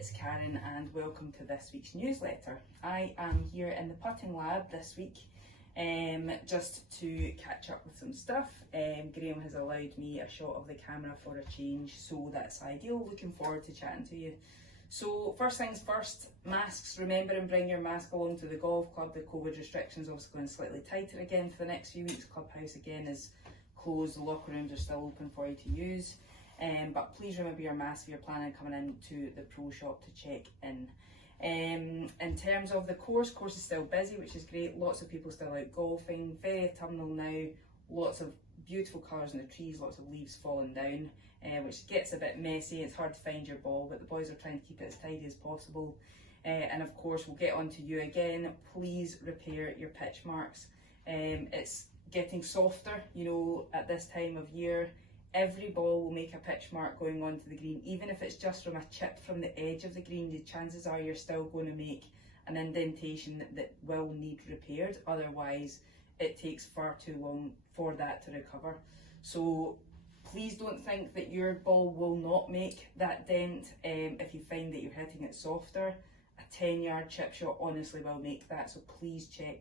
it's Karen and welcome to this week's newsletter. I am here in the putting lab this week just to catch up with some stuff. Graham has allowed me a shot of the camera for a change, so that's ideal. Looking forward to chatting to you. So first things first, masks. Remember and bring your mask along to the golf club. The COVID restrictions obviously going slightly tighter again for the next few weeks. Clubhouse again is closed, the locker rooms are still open for you to use. But please remember your mask if you're planning on coming into the pro shop to check in. In terms of the course is still busy, which is great. Lots of people still out golfing, very autumnal now, lots of beautiful colours in the trees, lots of leaves falling down, which gets a bit messy. It's hard to find your ball, but the boys are trying to keep it as tidy as possible. And of course, we'll get on to you again. Please repair your pitch marks. It's getting softer, you know, at this time of year. Every ball will make a pitch mark going onto the green, even if it's just from a chip from the edge of the green. The chances are you're still going to make an indentation that will need repaired. Otherwise, it takes far too long for that to recover. So please don't think that your ball will not make that dent if you find that you're hitting it softer. A 10-yard chip shot honestly will make that, so please check.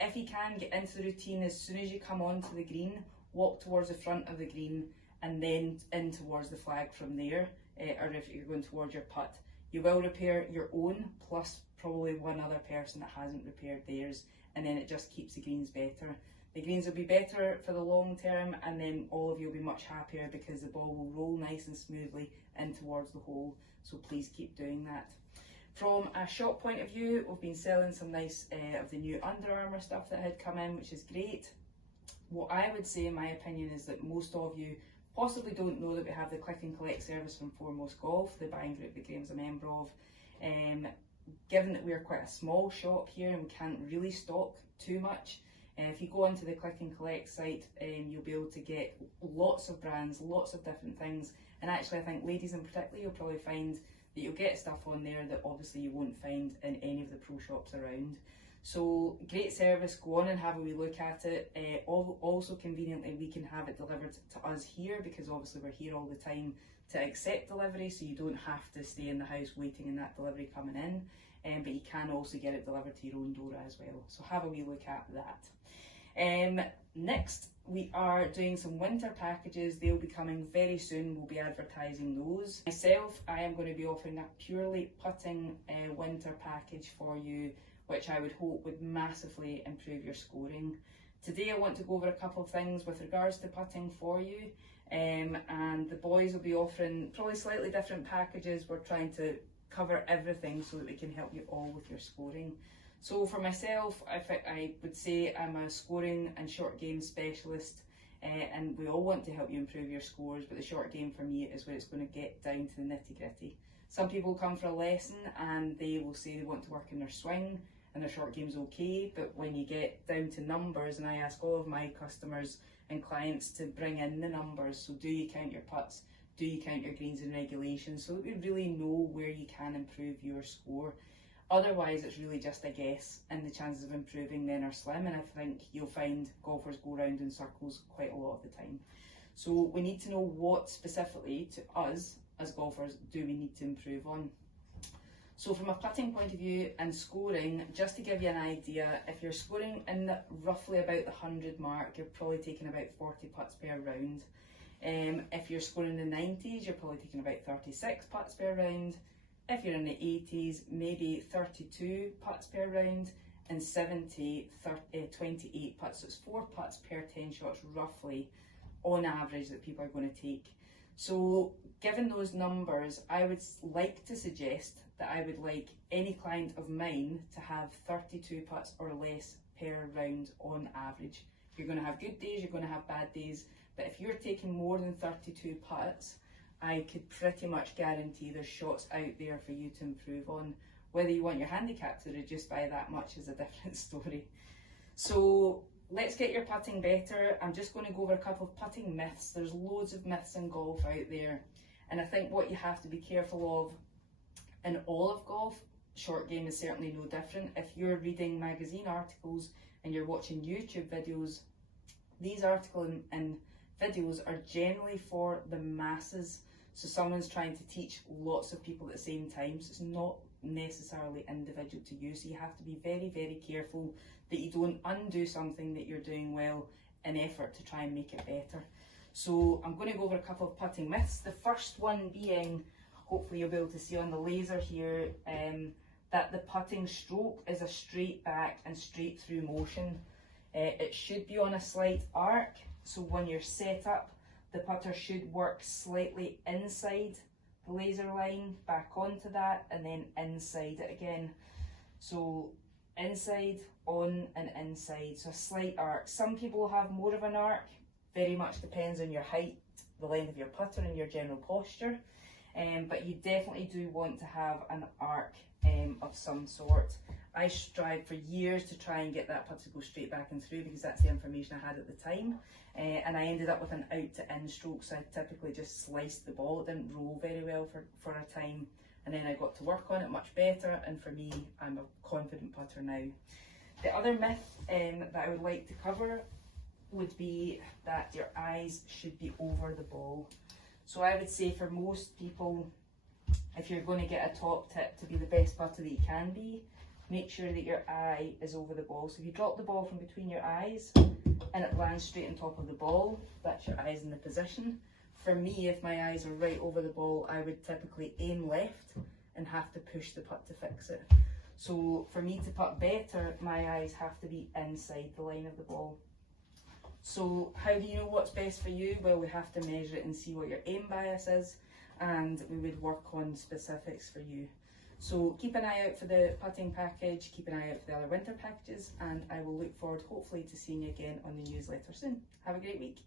If you can, get into the routine as soon as you come onto the green, walk towards the front of the green and then in towards the flag from there, or if you're going towards your putt. You will repair your own, plus probably one other person that hasn't repaired theirs, and then it just keeps the greens better. The greens will be better for the long term, and then all of you will be much happier because the ball will roll nice and smoothly in towards the hole, so please keep doing that. From a shop point of view, we've been selling some nice of the new Under Armour stuff that had come in, which is great. What I would say, in my opinion, is that most of you possibly don't know that we have the click and collect service from Foremost Golf, the buying group that Graham's a member of. Given that we're quite a small shop here and we can't really stock too much, if you go onto the click and collect site, you'll be able to get lots of brands, lots of different things. And actually, I think ladies in particular, you'll probably find that you'll get stuff on there that obviously you won't find in any of the pro shops around. So great service, go on and have a wee look at it. Also conveniently, we can have it delivered to us here because obviously we're here all the time to accept delivery, so you don't have to stay in the house waiting in that delivery coming in, but you can also get it delivered to your own door as well. So have a wee look at that. Next, we are doing some winter packages. They'll be coming very soon. We'll be advertising those. Myself, I am going to be offering a purely putting winter package for you, which I would hope would massively improve your scoring. Today I want to go over a couple of things with regards to putting for you, and the boys will be offering probably slightly different packages. We're trying to cover everything so that we can help you all with your scoring. So for myself, I would say I'm a scoring and short game specialist, and we all want to help you improve your scores, but the short game for me is where it's going to get down to the nitty gritty. Some people come for a lesson and they will say they want to work in their swing, and their short game's okay, but when you get down to numbers, and I ask all of my customers and clients to bring in the numbers, so do you count your putts, do you count your greens in regulation, so that we really know where you can improve your score. Otherwise, it's really just a guess, and the chances of improving then are slim, and I think you'll find golfers go round in circles quite a lot of the time. So we need to know what specifically to us as golfers do we need to improve on. So from a putting point of view and scoring, just to give you an idea, if you're scoring in roughly about the 100 mark, you're probably taking about 40 putts per round. If you're scoring in the 90s, you're probably taking about 36 putts per round. If you're in the 80s, maybe 32 putts per round, and 70, 28 putts. So it's 4 putts per 10 shots roughly on average that people are going to take. So given those numbers, I would like to suggest that I would like any client of mine to have 32 putts or less per round on average. You're going to have good days, you're going to have bad days, but if you're taking more than 32 putts, I could pretty much guarantee there's shots out there for you to improve on. Whether you want your handicap to reduce by that much is a different story. So let's get your putting better. I'm just going to go over a couple of putting myths. There's loads of myths in golf out there, and I think what you have to be careful of in all of golf, short game is certainly no different. If you're reading magazine articles and you're watching YouTube videos, these articles and videos are generally for the masses. So someone's trying to teach lots of people at the same time, so it's not necessarily individual to you. So you have to be very, very careful that you don't undo something that you're doing well in effort to try and make it better. So I'm going to go over a couple of putting myths. The first one being, hopefully you'll be able to see on the laser here, that the putting stroke is a straight back and straight through motion. It should be on a slight arc, so when you're set up, the putter should work slightly inside the laser line, back onto that, and then inside it again. So inside, on, and inside, so a slight arc. Some people have more of an arc, very much depends on your height, the length of your putter, and your general posture. But you definitely do want to have an arc of some sort. I strived for years to try and get that putter to go straight back and through, because that's the information I had at the time, and I ended up with an out to in stroke, so I typically just sliced the ball. It didn't roll very well for a time, and then I got to work on it much better, and for me, I'm a confident putter now. The other myth that I would like to cover would be that your eyes should be over the ball. So I would say for most people, if you're going to get a top tip to be the best putter that you can be, make sure that your eye is over the ball. So if you drop the ball from between your eyes and it lands straight on top of the ball, that's your eyes in the position. For me, if my eyes are right over the ball, I would typically aim left and have to push the putt to fix it. So for me to putt better, my eyes have to be inside the line of the ball. So how do you know what's best for you? Well, we have to measure it and see what your aim bias is, and we would work on specifics for you. So keep an eye out for the putting package, keep an eye out for the other winter packages, and I will look forward hopefully to seeing you again on the newsletter soon. Have a great week.